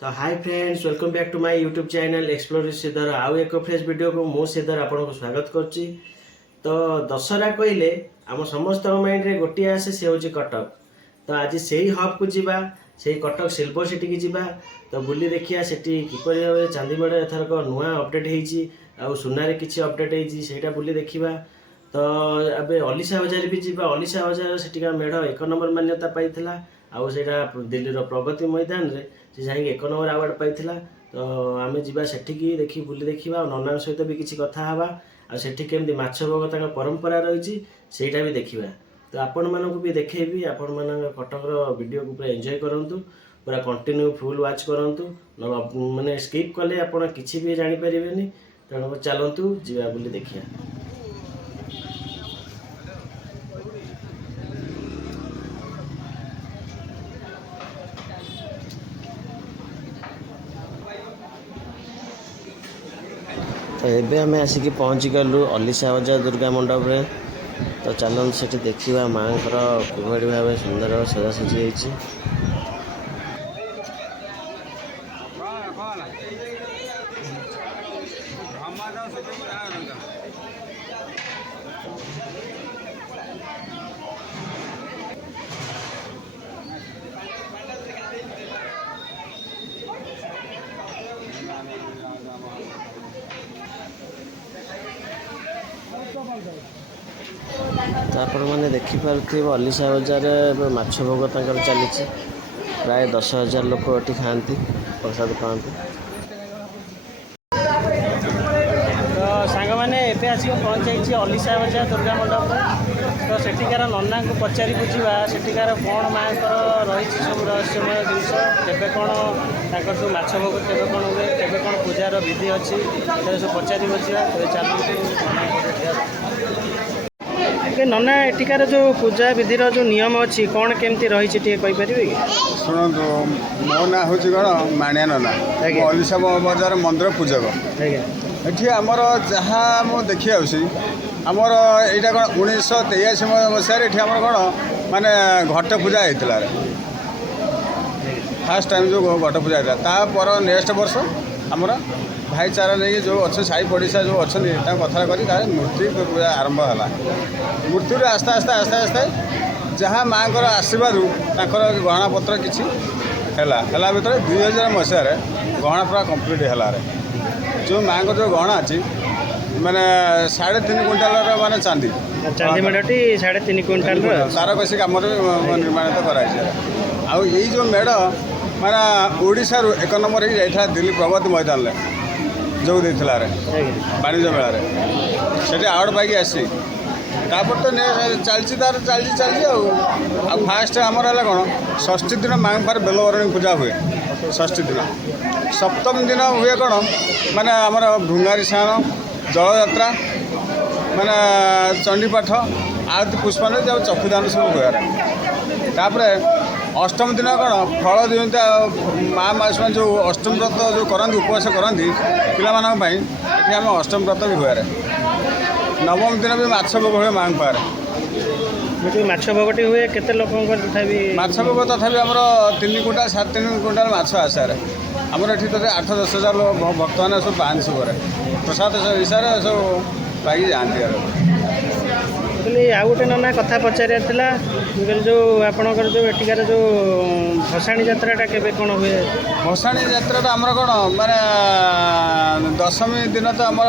तो hi friends, welcome back to my YouTube channel explore Sridhar. आउ एक फ्रेश वीडियो को मु श्रीधर आपको स्वागत करछि। तो दशहरा कहले आम समस्त माइंड रे गोटे आसे से होची कटक। तो आज से ही हब को जीवा, से कटक शिल्प सिटी की जीवा। तो बुली देखिया सेठी किपरि भाबे चांदी मेढ़ एथरक नुआ अपडेट हेची आ सुनारे किछि अपडेट हेची सेटा बुली देखिबा। तो अबे ओलिसा बाजार भी जीवा। ओलिसा बाजार सेठिका मेढ़ एक नंबर मान्यता पाइथिला आउ सेटा दिल्लीर प्रगति मैदान रे से जाइए एक नंबर आवार्ड पाइथिला। तो आमे जीवा सेठिकी देखि बुली देखिबा और नना सहित भी किछि कथा हवा आ सेठी केमदी माछ भोग तांका परंपरा रहिछि सेटा भी देखिबा। तो आपण मानकु भी देखेबी, आपण मानक कटकर वीडियो को पूरा एंजॉय करंतु, पूरा कंटिन्यू फुल वॉच करंतु। माने स्किप कले आपण किछि भी जानि परिबेनी। तेणु चलंतु जीवा बुली देखिया। तो एबे आमे आसिकी पहुँची गलु ओलिसा बाजार दुर्गा मंडप रे। तो चलन सेठी देखिबा मांकर किभଳି भाबे सुंदर सजासजी ହେଇଛି। तो आपण मैंने देखिपे ओलिसा बाजार माछ भोग तंकर चली प्राय 10,000 लोक ये खाती प्रसाद पाती। तो सांग मैंने एवं आसिक पहुँचाई ओलिसा बाजार दुर्गा मंडप। तो सेठिकार नना को पचारि बुझा सेठिकार कौन माँ रही सब रहस्यमय जिनस केवे कौन सब माछ भोग केवे कौन हुए केवे कौन पूजार विधि अच्छी सब पचारि बुझा। चलते नना एटिकार जो पूजा विधि जो नियम अच्छी कौन केमती रही कि शुणु मो ना हूँ कौन माणिया नना ओलिसा बाजार मंदिर पूजक। ये आमर जहाँ मु देखी आसी आमर यहाँ कौन 1983 मसीह ये आमर कौन माने घट पूजा होता फास्ट टाइम जो घट पूजा होता तापर नेक्स्ट वर्ष आमर भाईचारा नहीं जो अच्छे साई पड़िशा जो अच्छा कथा कर मूर्ति पूजा आरंभ है। मूर्ति आस्ते आस्ते आस्ते आस्ते जहाँ माँ आशीर्वाद गहना पत्र किसी है भर 2000 मसीह गहना पूरा कम्प्लीट है। जो माँ को जो गहना अच्छी माने 3.5 क्विंटाल माने चांदी मेढ़टी 3.5 क्विंटाल तार कसी कम निर्माणित कराई। जो मेढ़ माना ओडिशा रू 1 नंबर ही दिल्ली प्रगति मैदान में जो देता वाणिज्य मेल से आवार्ड पाई आसी तापर तो चलती तार चलती फास्ट आमर है कौन षष्ठी दिन माँ पार बेलवरणी पूजा हुए। षष्ठी दिन सप्तम दिन हुए कौन माने आमर भृंगारी स्नान जल यात्रा माने चंडीपाठ आरती पुष्पांजलि जो चक्षुदान सब हुए। तापर अष्टम दिन कौन फल दिवता माँ मासी जो अष्टम व्रत जो करती उपवास करती पाई आम अष्टम व्रत भी हुए। नवम दिन भी माछ भोग हुए माँ पारे। माछ भोगटी हुए केते लोकंक तथापि माछ भोग तथापि आमर 3 क्विंटाल 3.5 क्विंटाल माछ आसार आमर ये तक 8-10 हजार लोग भक्त मैंने सब पाँच सब प्रसाद हिसाब से सब पाई जाती। आउ गोटे नना कथा पचार जो आपणकर जो एटिकार जो भसाणी यात्राटा केबे कौन हुए? भसाणी यात्रा आमर कौन माने दशमी दिन तो आमर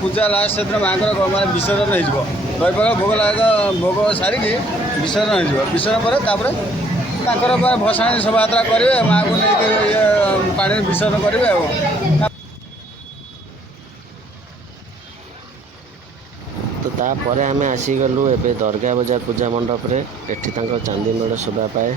पूजा लास्ट दिन माँ माने विसर्जन हो दहीपक भोग भोग सारिकी विसर्जन हो विसर्जन पर भसाणी शोभायात्रा करेंगे माँ को लेकिन पानी विसर्जन करेंगे। तो तापर आम आसीगलु एबे दरगाह बाजार पूजा मंडप रे एठी चांदी मेढ़ शोभा पाए।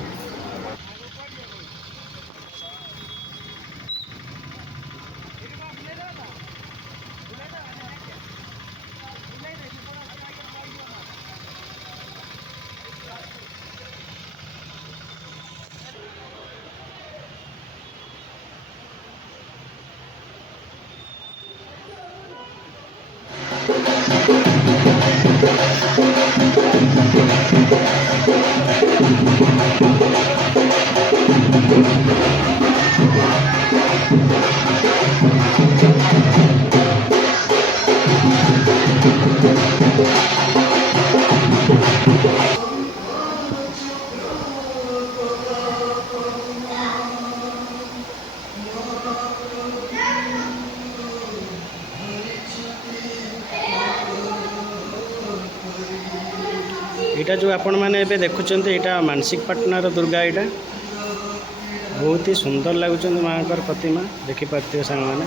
यहाँ जो आपण मैंने देखुं यहाँ मानसिकपाटनार दुर्गा यहाँ बहुत ही सुंदर लगुच माँ प्रतिमा देखिपे सांग मैंने।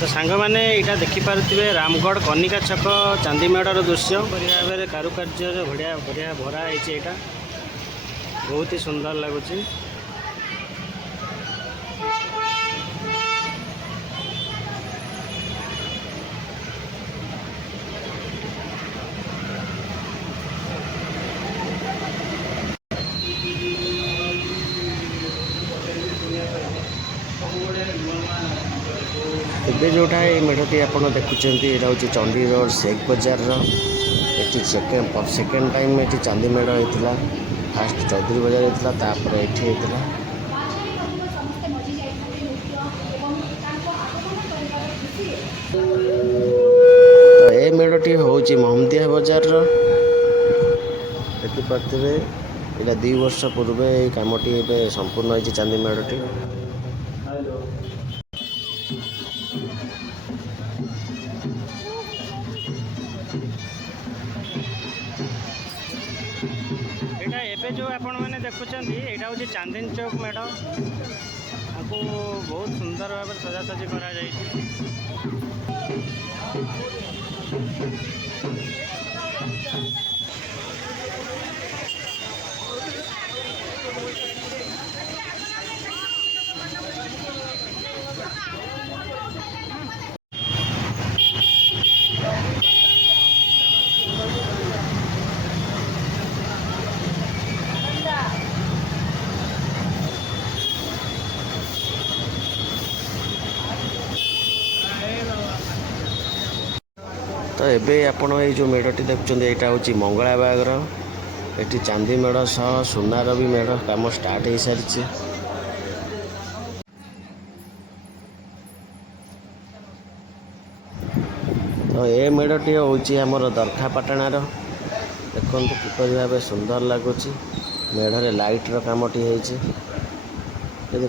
तो सांग मैंने यहाँ देखिपे रामगढ़ कनिका छक चांदी मेढ़र दृश्य बढ़िया भाव कारुकार्य बढ़िया बढ़िया भरा है बहुत ही सुंदर लगुच। ଏବେ जोटा ये मेढ़टी आप देखुं यहाँ हूँ चंडी रोड शेख बजार ये सेकेंड टाइम ये चांदी मेढ़ होता फास्ट चौधरी बजार होता तापर ये तो ये मेढ़टी हूँ महमदिया बजार देखिपे यहाँ 2 वर्ष पूर्व ये कमटी संपूर्ण होती चांदी मेढ़टी। एबे जो आपण मैंने देखुं यहाँ हूँ चांदनी चौक मेढ़ आपको बहुत सुंदर भाव सजासजी करा तो एबे आपण ये जो मेढ़टी देखुं यहाँ हूँ मंगला बागर ये चांदी मेढ़ सह सुनार भी मेढ़ काम स्टार्ट हो सारी। तो ये मेढ़टी हूँ आमर दरखापाटणार देखो किपर भाव सुंदर लगुच मेढ़े लाइट्र कामटी होती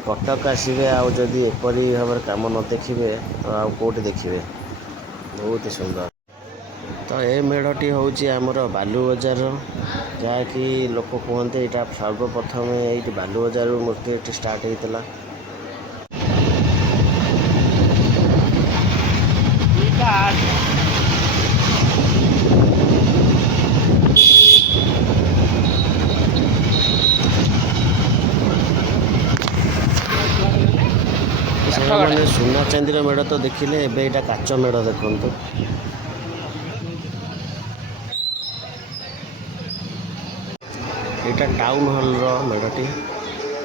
कटक आसवे आदि एपरी भाव काम न देखिए तो आउ कौटी देखिए बहुत ही सुंदर। तो ये मेढ़टी हूँ आमर बालू बजार जहाँकि लोक कहते यहाँ सर्वप्रथम ये बालू बजार मूर्ति ये स्टार्ट होता। मैंने सुना चांदी मेढ़ तो देखिले एबे यहाँ काच मेढ़ देखु यहाँ टाउन हॉल मेढ़टी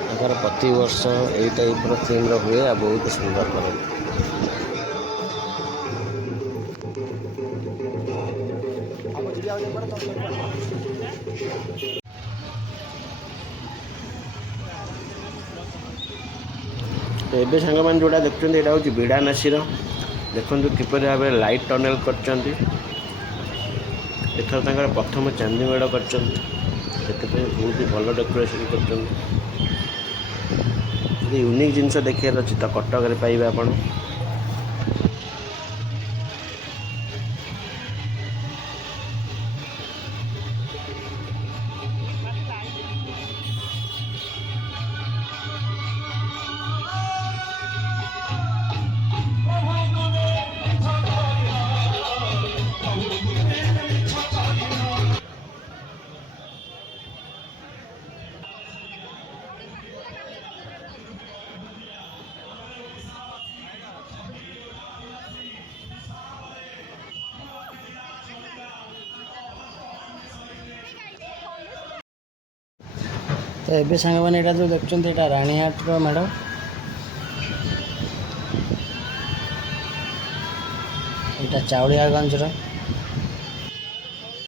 अगर प्रति वर्ष यही टाइप थीम हुए आ बहुत सुंदर करते। तो ये सांग मैंने जोड़ा देखते यहाँ हूँ बिड़ानासीर देखो किपर भाव लाइट टनेल कर प्रथम चांदी मेढ़ कर बहुत ही भल डेकोरेशन कर यूनिक जिनस देखार अच्छी तो कटक पाइबे आपण। तो ये सांग मैंने यहाँ जो देखते यहाँ रानीहाटर मेढ़ यहाँ चाउलियागंज।